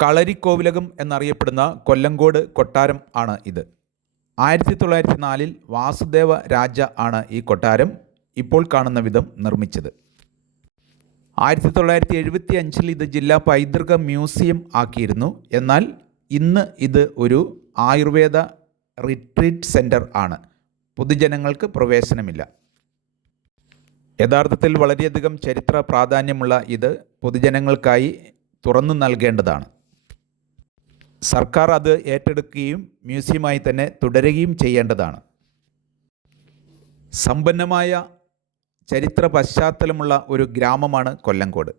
കളരിക്കോവിലകം എന്നറിയപ്പെടുന്ന കൊല്ലങ്കോട് കൊട്ടാരം ആണ് ഇത്. 1904 വാസുദേവ രാജ ആണ് ഈ കൊട്ടാരം ഇപ്പോൾ കാണുന്ന വിധം നിർമ്മിച്ചത്. 1975 ഇത് ജില്ലാ പൈതൃക മ്യൂസിയം ആക്കിയിരുന്നു. എന്നാൽ ഇന്ന് ഇത് ഒരു ആയുർവേദ റിട്രീറ്റ് സെൻറ്റർ ആണ്. പൊതുജനങ്ങൾക്ക് പ്രവേശനമില്ല. യഥാർത്ഥത്തിൽ വളരെയധികം ചരിത്ര പ്രാധാന്യമുള്ള ഇത് പൊതുജനങ്ങൾക്കായി തുറന്നു നൽകേണ്ടതാണ്. സർക്കാർ അത് ഏറ്റെടുക്കുകയും മ്യൂസിയമായി തന്നെ തുടരുകയും ചെയ്യേണ്ടതാണ്. സമ്പന്നമായ ചരിത്ര പശ്ചാത്തലമുള്ള ഒരു ഗ്രാമമാണ് കൊല്ലങ്കോട്.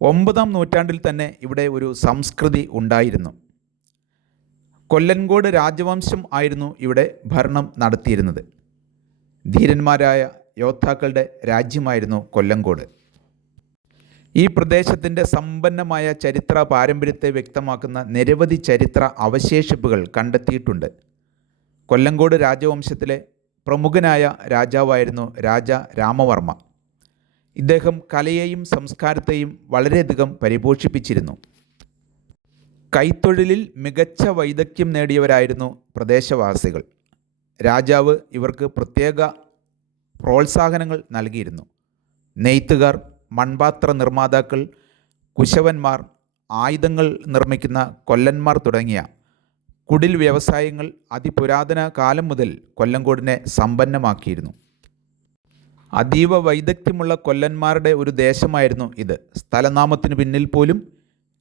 9-ാം നൂറ്റാണ്ടിൽ തന്നെ ഇവിടെ ഒരു സംസ്കൃതി ഉണ്ടായിരുന്നു. കൊല്ലങ്കോട് രാജവംശം ആയിരുന്നു ഇവിടെ ഭരണം നടത്തിയിരുന്നത്. ധീരന്മാരായ യോദ്ധാക്കളുടെ രാജ്യമായിരുന്നു കൊല്ലങ്കോട്. ഈ പ്രദേശത്തിൻ്റെ സമ്പന്നമായ ചരിത്ര പാരമ്പര്യത്തെ വ്യക്തമാക്കുന്ന നിരവധി ചരിത്ര അവശേഷിപ്പുകൾ കണ്ടെത്തിയിട്ടുണ്ട്. കൊല്ലങ്കോട് രാജവംശത്തിലെ പ്രമുഖനായ രാജാവായിരുന്നു രാജ രാമവർമ്മ. ഇദ്ദേഹം കലയെയും സംസ്കാരത്തെയും വളരെയധികം പരിപോഷിപ്പിച്ചിരുന്നു. കൈത്തൊഴിലിൽ മികച്ച വൈദഗ്ധ്യം നേടിയവരായിരുന്നു പ്രദേശവാസികൾ. രാജാവ് ഇവർക്ക് പ്രത്യേക പ്രോത്സാഹനങ്ങൾ നൽകിയിരുന്നു. നെയ്ത്തുകാർ, മൺപാത്ര നിർമ്മാതാക്കൾ, കുശവന്മാർ, ആയുധങ്ങൾ നിർമ്മിക്കുന്ന കൊല്ലന്മാർ തുടങ്ങിയ കുടിൽ വ്യവസായങ്ങൾ അതിപുരാതന കാലം മുതൽ കൊല്ലങ്കോടിനെ സമ്പന്നമാക്കിയിരുന്നു. അതീവ വൈദഗ്ധ്യമുള്ള കൊല്ലന്മാരുടെ ഒരു ദേശമായിരുന്നു ഇത്. സ്ഥലനാമത്തിന് പിന്നിൽ പോലും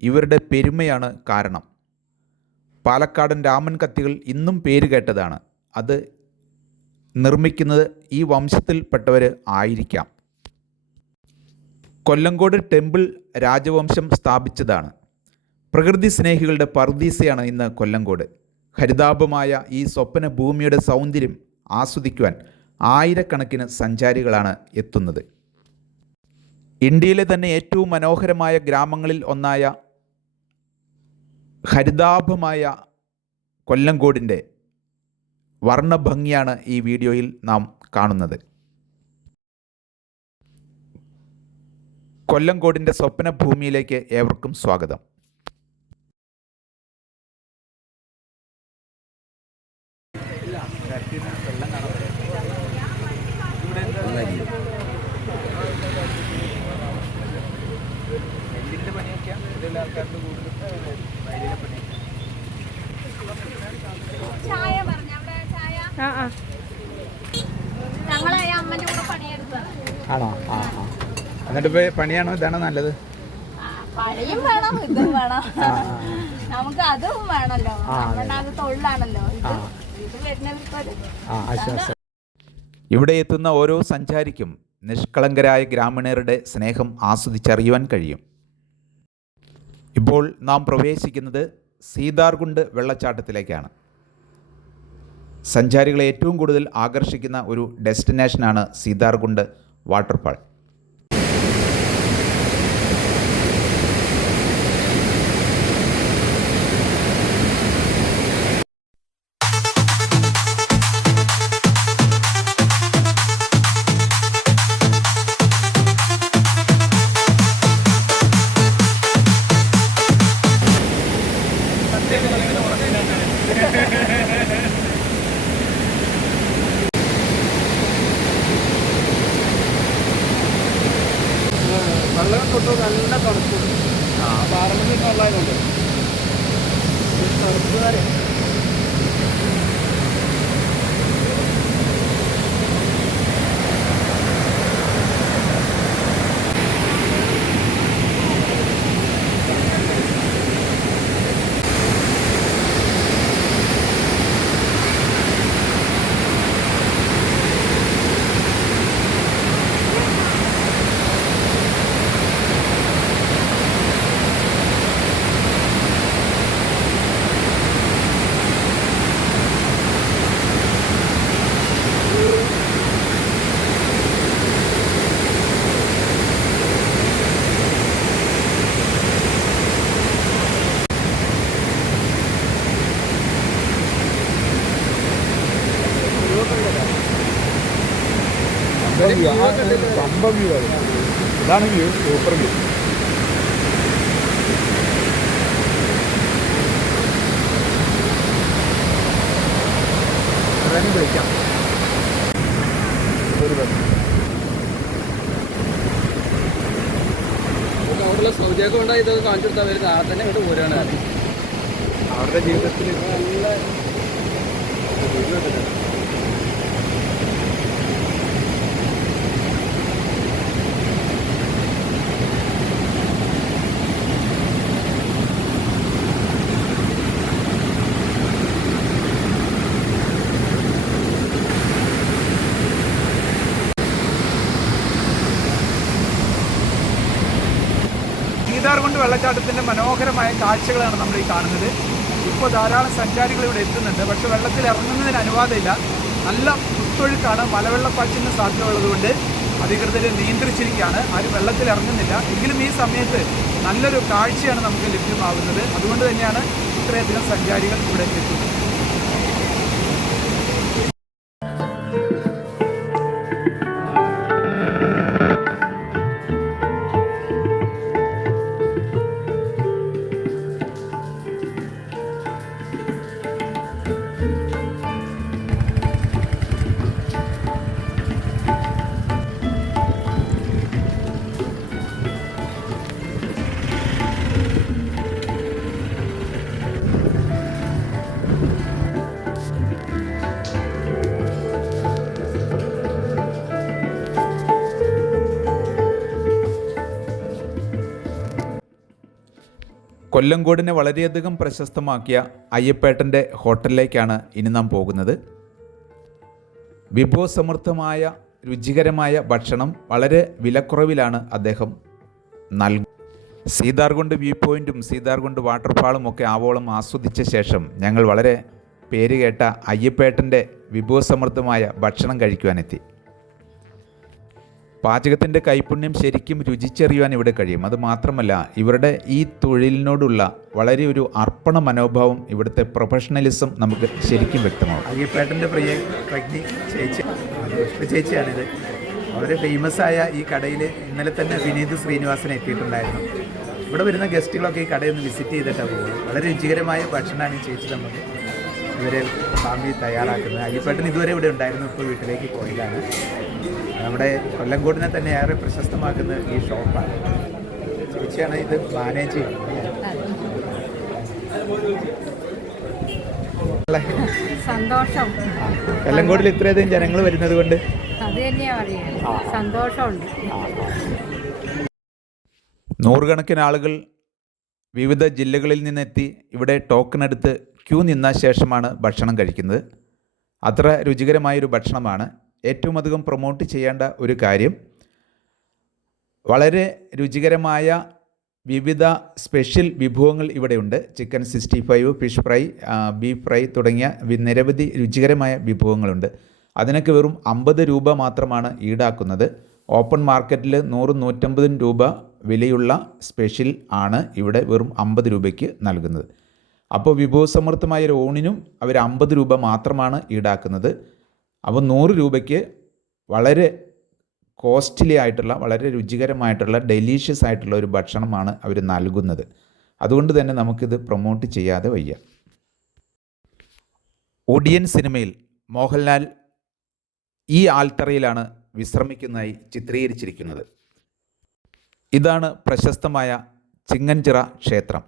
ഇവരുടെ പെരുമയാണ് കാരണം. പാലക്കാടൻ രാമൻ കത്തികൾ ഇന്നും പേര് കേട്ടതാണ്. അത് നിർമ്മിക്കുന്നത് ഈ വംശത്തിൽപ്പെട്ടവർ ആയിരിക്കാം. കൊല്ലങ്കോട് ടെമ്പിൾ രാജവംശം സ്ഥാപിച്ചതാണ്. പ്രകൃതി സ്നേഹികളുടെ പർദീസയാണ് ഇന്ന് കൊല്ലങ്കോട്. ഹരിതാഭമായ ഈ സ്വപ്ന ഭൂമിയുടെ സൗന്ദര്യം ആസ്വദിക്കുവാൻ ആയിരക്കണക്കിന് സഞ്ചാരികളാണ് എത്തുന്നത്. ഇന്ത്യയിലെ തന്നെ ഏറ്റവും മനോഹരമായ ഗ്രാമങ്ങളിൽ ഒന്നായ ഹരിതാഭമായ കൊല്ലങ്കോടിൻ്റെ വർണ്ണഭംഗിയാണ് ഈ വീഡിയോയിൽ നാം കാണുന്നത്. കൊല്ലങ്കോടിൻ്റെ സ്വപ്ന ഭൂമിയിലേക്ക് ഏവർക്കും സ്വാഗതം. ആണോ? എന്നിട്ട് ഇപ്പോൾ പണിയാണോ ഇതാണോ നല്ലത്? പണിയും വേണം, ഇതും വേണം. നമുക്ക് അതും വേണമല്ലോ. നമ്മുടെ തൊഴിലാണല്ലോ ഇത് വരുന്നവർക്ക്. ഇവിടെ എത്തുന്ന ഓരോ സഞ്ചാരിക്കും നിഷ്കളങ്കരായ ഗ്രാമീണരുടെ സ്നേഹം ആസ്വദിച്ചറിയുവാൻ കഴിയും. ഇപ്പോൾ നാം പ്രവേശിക്കുന്നത് സീതാർകുണ്ട് വെള്ളച്ചാട്ടത്തിലേക്കാണ്. സഞ്ചാരികളെ ഏറ്റവും കൂടുതൽ ആകർഷിക്കുന്ന ഒരു ഡെസ്റ്റിനേഷനാണ് സീതാർകുണ്ട് വാട്ടർഫാൾ. വെള്ളം തൊട്ട് നല്ല തണുപ്പ്. പാറമണി വെള്ളമായതുകൊണ്ട് തണുപ്പുകാരെ പമ്പ വ്യൂ ആണ്. ഇതാണ് വ്യൂ, സൂപ്പർ വ്യൂ. കുട്ടിയൊക്കെ ഉണ്ടായി ഇതൊക്കെ കാണിച്ചു കൊടുത്താൽ അവർ നാളെ തന്നെ ഇങ്ങോട്ട് പോരാണ്. അവരുടെ ജീവിതത്തിൽ നല്ല സീതാർകുണ്ട് വെള്ളച്ചാട്ടത്തിൻ്റെ മനോഹരമായ കാഴ്ചകളാണ് നമ്മൾ ഈ കാണുന്നത്. ഇപ്പോൾ ധാരാളം സഞ്ചാരികൾ ഇവിടെ എത്തുന്നുണ്ട്. പക്ഷേ വെള്ളത്തിൽ ഇറങ്ങുന്നതിന് അനുവാദമില്ല. നല്ല കുത്തൊഴുക്കാണ്. മലവെള്ളപ്പാച്ചിലിന് സാധ്യതയുള്ളതുകൊണ്ട് അധികൃതർ നിയന്ത്രിച്ചിരിക്കുകയാണ്. ആരും വെള്ളത്തിൽ ഇറങ്ങുന്നില്ല. എങ്കിലും ഈ സമയത്ത് നല്ലൊരു കാഴ്ചയാണ് നമുക്ക് ലഭ്യമാകുന്നത്. അതുകൊണ്ട് തന്നെയാണ് ഇത്രയധികം സഞ്ചാരികൾ ഇവിടെ എത്തുന്നത്. കൊല്ലങ്കോടിനെ വളരെയധികം പ്രശസ്തമാക്കിയ അയ്യപ്പേട്ടൻ്റെ ഹോട്ടലിലേക്കാണ് ഇനി നാം പോകുന്നത്. വിഭവസമൃദ്ധമായ രുചികരമായ ഭക്ഷണം വളരെ വിലക്കുറവിലാണ് അദ്ദേഹം നൽകുന്നത്. സീതാർകുണ്ട് വ്യൂ പോയിൻറ്റും സീതാർകുണ്ട് വാട്ടർഫാളും ഒക്കെ ആവോളം ആസ്വദിച്ച ശേഷം ഞങ്ങൾ വളരെ പേരുകേട്ട അയ്യപ്പേട്ടൻ്റെ വിഭവസമൃദ്ധമായ ഭക്ഷണം കഴിക്കുവാനെത്തി. പാചകത്തിൻ്റെ കൈപുണ്യം ശരിക്കും രുചിച്ചറിയുവാൻ ഇവിടെ കഴിയും. അതുമാത്രമല്ല, ഇവരുടെ ഈ തൊഴിലിനോടുള്ള വളരെ ഒരു അർപ്പണ മനോഭാവം, ഇവിടുത്തെ പ്രൊഫഷണലിസം നമുക്ക് ശരിക്കും വ്യക്തമാവും. അയ്യപ്പേട്ടൻ്റെ പ്രിയ പ്രജ്ഞി ചേച്ചിയാണിത്. വളരെ ഫേമസായ ഈ കടയിൽ ഇന്നലെ തന്നെ വിനീത് ശ്രീനിവാസൻ എത്തിയിട്ടുണ്ടായിരുന്നു. ഇവിടെ വരുന്ന ഗസ്റ്റുകളൊക്കെ ഈ കടയൊന്ന് വിസിറ്റ് ചെയ്തിട്ടാണ് പോകുന്നത്. വളരെ രുചികരമായ ഭക്ഷണമാണ് ഈ ചേച്ചി നമുക്ക് ഇവരെ ഫാമിലി തയ്യാറാക്കുന്നത്. അയ്യപ്പേട്ടൻ ഇതുവരെ ഇവിടെ ഉണ്ടായിരുന്നു, ഇപ്പോൾ വീട്ടിലേക്ക് പോയതാണ്. നമ്മുടെ കൊല്ലങ്കോടിനെ തന്നെ ഏറെ പ്രശസ്തമാക്കുന്ന ഈ ഷോപ്പാണ്. ചേച്ചിയാണ് ഇത് മാനേജ് ചെയ്യുന്നത്. സന്തോഷം. കൊല്ലങ്കോടിൽ ഇത്രയധികം ജനങ്ങൾ വരുന്നത് കൊണ്ട് അത് തന്നെയാ പറയാ, സന്തോഷമുണ്ട്. നൂറുകണക്കിന് ആളുകൾ വിവിധ ജില്ലകളിൽ നിന്നെത്തി ഇവിടെ ടോക്കൺ എടുത്ത് ക്യൂ നിന്ന ശേഷമാണ് ഭക്ഷണം കഴിക്കുന്നത്. അത്ര രുചികരമായൊരു ഭക്ഷണമാണ്. ഏറ്റവും അധികം പ്രൊമോട്ട് ചെയ്യേണ്ട ഒരു കാര്യം, വളരെ രുചികരമായ വിവിധ സ്പെഷ്യൽ വിഭവങ്ങൾ ഇവിടെയുണ്ട്. Chicken 65, fish fry, beef fry തുടങ്ങിയ നിരവധി രുചികരമായ വിഭവങ്ങളുണ്ട്. അതിനൊക്കെ വെറും 50 രൂപ മാത്രമാണ് ഈടാക്കുന്നത്. ഓപ്പൺ മാർക്കറ്റിൽ 100-150 രൂപ വിലയുള്ള സ്പെഷ്യൽ ആണ് ഇവിടെ വെറും 50 രൂപയ്ക്ക് നൽകുന്നത്. അപ്പോൾ വിഭവസമൃദ്ധമായ ഒരു ഊണിനും അവർ 50 രൂപ മാത്രമാണ് ഈടാക്കുന്നത്. അപ്പോൾ 100 രൂപയ്ക്ക് വളരെ കോസ്റ്റ്ലി ആയിട്ടുള്ള, വളരെ രുചികരമായിട്ടുള്ള, ഡെലീഷ്യസ് ആയിട്ടുള്ള ഒരു ഭക്ഷണമാണ് അവർ നൽകുന്നത്. അതുകൊണ്ട് തന്നെ നമുക്കിത് പ്രൊമോട്ട് ചെയ്യാതെ വയ്യ. ഒടിയൻ സിനിമയിൽ മോഹൻലാൽ ഈ ആൽത്തറയിലാണ് വിശ്രമിക്കുന്നതായി ചിത്രീകരിച്ചിരിക്കുന്നത്. ഇതാണ് പ്രശസ്തമായ ചിങ്ങൻചിറ ക്ഷേത്രം.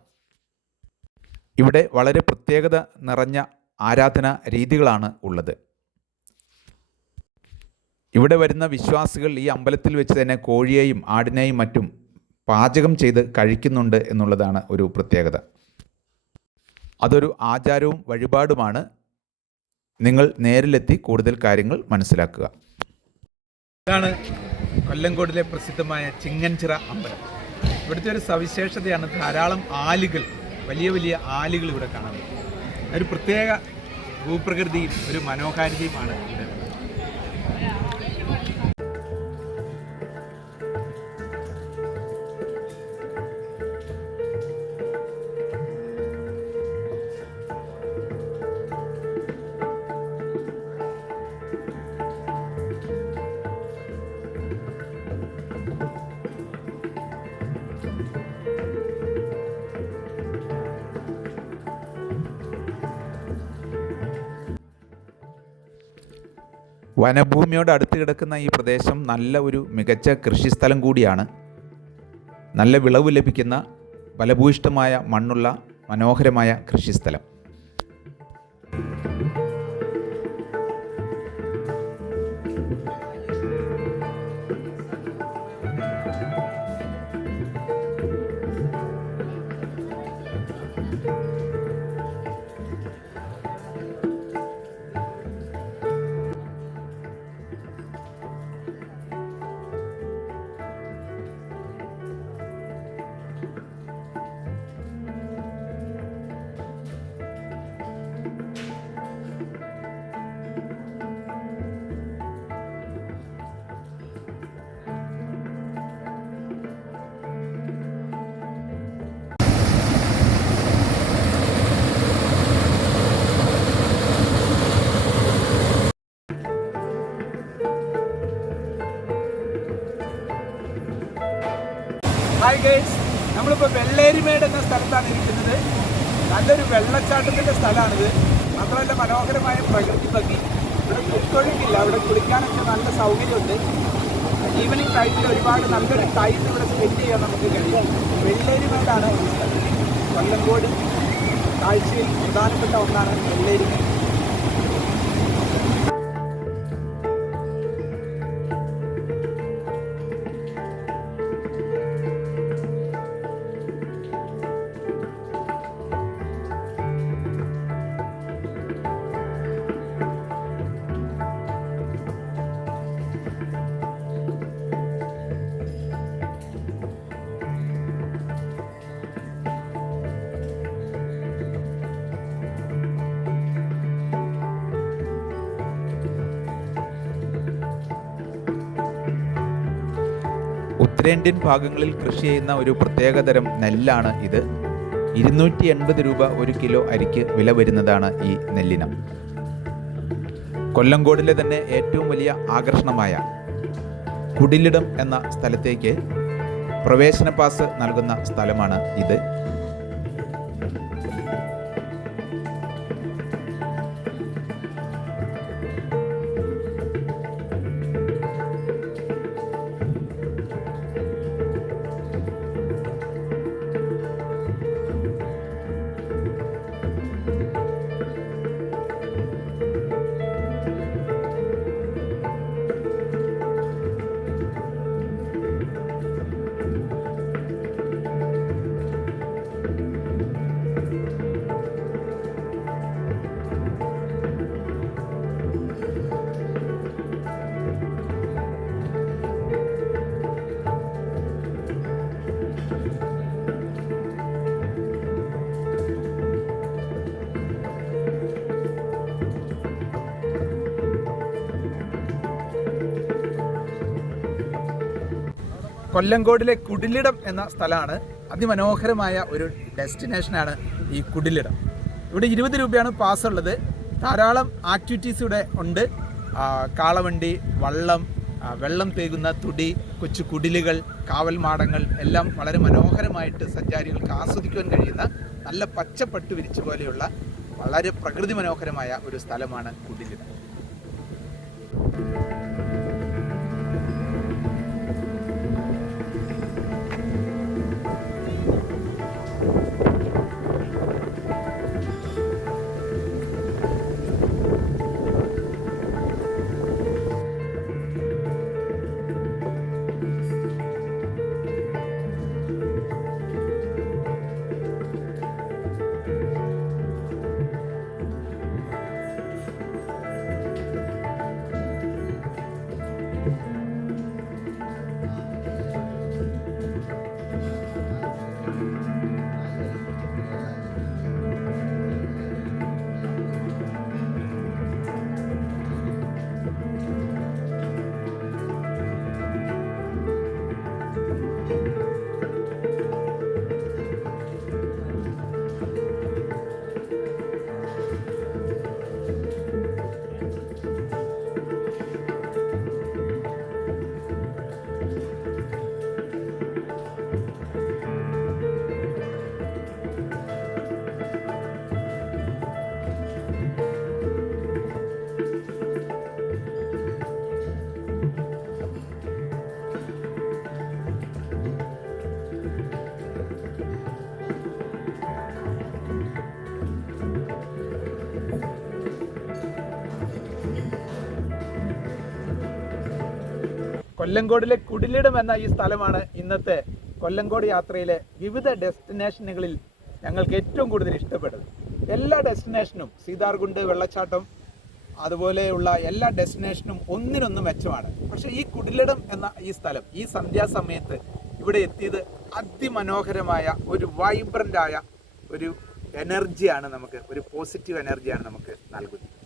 ഇവിടെ വളരെ പ്രത്യേകത നിറഞ്ഞ ആരാധനാ രീതികളാണ് ഉള്ളത്. ഇവിടെ വരുന്ന വിശ്വാസികൾ ഈ അമ്പലത്തിൽ വെച്ച് തന്നെ കോഴിയെയും ആടിനെയും മറ്റും പാചകം ചെയ്ത് കഴിക്കുന്നുണ്ട് എന്നുള്ളതാണ് ഒരു പ്രത്യേകത. അതൊരു ആചാരവും വഴിപാടുമാണ്. നിങ്ങൾ നേരിലെത്തി കൂടുതൽ കാര്യങ്ങൾ മനസ്സിലാക്കുക. ഇതാണ് കൊല്ലങ്കോടിലെ പ്രസിദ്ധമായ ചിങ്ങൻചിറ അമ്പലം. ഇവിടുത്തെ ഒരു സവിശേഷതയാണ് ധാരാളം ആലുകൾ, വലിയ വലിയ ആലുകൾ ഇവിടെ കാണാൻ പറ്റും. ഒരു പ്രത്യേക ഭൂപ്രകൃതിയും ഒരു മനോഹാരിതയുമാണ് ഇവിടെ. വനഭൂമിയോട് അടുത്ത് കിടക്കുന്ന ഈ പ്രദേശം നല്ല ഒരു മികച്ച കൃഷിസ്ഥലം കൂടിയാണ്. നല്ല വിളവ് ലഭിക്കുന്ന ഫലഭൂയിഷ്ഠമായ മണ്ണുള്ള മനോഹരമായ കൃഷിസ്ഥലം. ഹായ് ഗൈസ്, നമ്മളിപ്പോൾ വെള്ളേരിമേട് എന്ന സ്ഥലത്താണ് ഇരിക്കുന്നത്. നല്ലൊരു വെള്ളച്ചാട്ടത്തിൻ്റെ സ്ഥലമാണിത്. മാത്രമല്ല മനോഹരമായ പ്രകൃതി ഭംഗി. ഇവിടെ കുത്തൊഴുക്കില്ല, ഇവിടെ കുളിക്കാനൊക്കെ നല്ല സൗകര്യമുണ്ട്. ഈവനിങ് ടൈമിൽ ഒരുപാട് നല്ലൊരു ടൈം ഇവിടെ സ്പെൻഡ് ചെയ്യാൻ നമുക്ക് കഴിയും. വെള്ളേരിമേടാണ് ഈ സ്ഥലം. കൊല്ലങ്കോട് കാഴ്ചയിൽ പ്രധാനപ്പെട്ട ഒന്നാണ് വെള്ളേരിമേട്. ഉത്തരേന്ത്യൻ ഭാഗങ്ങളിൽ കൃഷി ചെയ്യുന്ന ഒരു പ്രത്യേകതരം നെല്ലാണ് ഇത്. 280 രൂപ 1 കിലോ അരിക്ക് വില വരുന്നതാണ് ഈ നെല്ലിനം. കൊല്ലങ്കോടിലെ തന്നെ ഏറ്റവും വലിയ ആകർഷണമായ കുടിലിടം എന്ന സ്ഥലത്തേക്ക് പ്രവേശന പാസ് നൽകുന്ന സ്ഥലമാണ് ഇത്. കൊല്ലങ്കോടിലെ കുടിലിടം എന്ന സ്ഥലമാണ്. അതിമനോഹരമായ ഒരു ഡെസ്റ്റിനേഷനാണ് ഈ കുടിലിടം. ഇവിടെ 20 രൂപയാണ് പാസ് ഉള്ളത്. ധാരാളം ആക്ടിവിറ്റീസ് ഇവിടെ ഉണ്ട്. കാളവണ്ടി, വള്ളം, വെള്ളം തേകുന്ന തുടി, കൊച്ചു കുടിലുകൾ, കാവൽ മാടങ്ങൾ എല്ലാം വളരെ മനോഹരമായിട്ട് സഞ്ചാരികൾക്ക് ആസ്വദിക്കുവാൻ കഴിയുന്ന നല്ല പച്ചപ്പട്ട് വിരിച്ചു പോലെയുള്ള വളരെ പ്രകൃതി മനോഹരമായ ഒരു സ്ഥലമാണ് കുടിലിടം. കൊല്ലങ്കോടിലെ കുടിലിടം എന്ന ഈ സ്ഥലമാണ് ഇന്നത്തെ കൊല്ലങ്കോട് യാത്രയിലെ വിവിധ ഡെസ്റ്റിനേഷനുകളിൽ ഞങ്ങൾക്ക് ഏറ്റവും കൂടുതൽ ഇഷ്ടപ്പെട്ടത്. എല്ലാ ഡെസ്റ്റിനേഷനും സീതാർകുണ്ട് വെള്ളച്ചാട്ടം അതുപോലെയുള്ള എല്ലാ ഡെസ്റ്റിനേഷനും ഒന്നിനൊന്ന് മെച്ചമാണ്. പക്ഷേ ഈ കുടിലിടം എന്ന ഈ സ്ഥലം ഈ സന്ധ്യാസമയത്ത് ഇവിടെ എത്തിയത് അതിമനോഹരമായ ഒരു വൈബ്രൻ്റായ ഒരു എനർജിയാണ്, നമുക്ക് ഒരു പോസിറ്റീവ് എനർജിയാണ് നമുക്ക് നൽകുന്നത്.